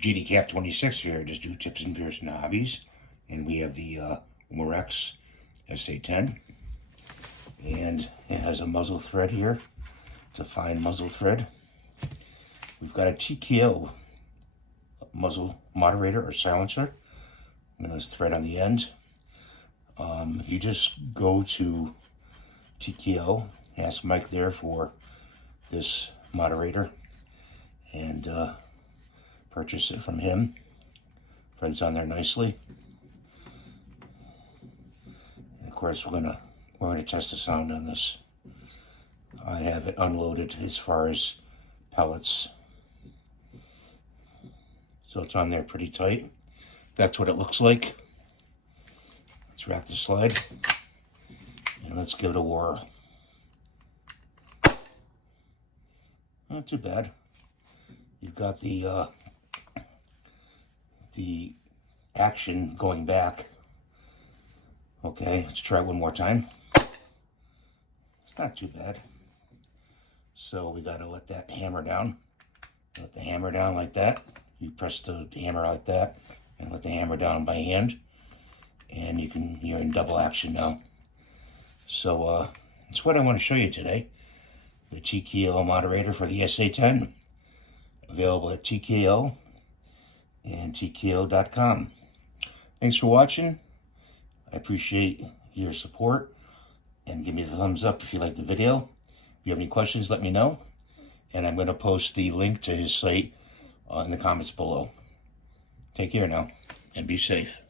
GD 26 here, just do tips and Pearson hobbies. And we have the Umarex SA-10. And it has a muzzle thread here. It's a fine muzzle thread. We've got a TKO muzzle moderator or silencer. And there's thread on the end. You just go to TKO, ask Mike there for this moderator, and purchase it from him. Thread's on there nicely. And of course, we're gonna test the sound on this. I have it unloaded as far as pellets, so it's on there pretty tight. That's what it looks like. Let's wrap the slide and let's give it a whirl. Not too bad. You've got the action going back. Okay, let's try one more time. It's not too bad. So we gotta let that hammer down. Let the hammer down like that. You press the hammer like that and let the hammer down by hand. And you're in double action now. So that's what I want to show you today. The TKO moderator for the SA-10. Available at TKO and TKO.com. Thanks for watching. I appreciate your support. And give me the thumbs up if you like the video. If you have any questions, let me know. And I'm going to post the link to his site in the comments below. Take care now and be safe.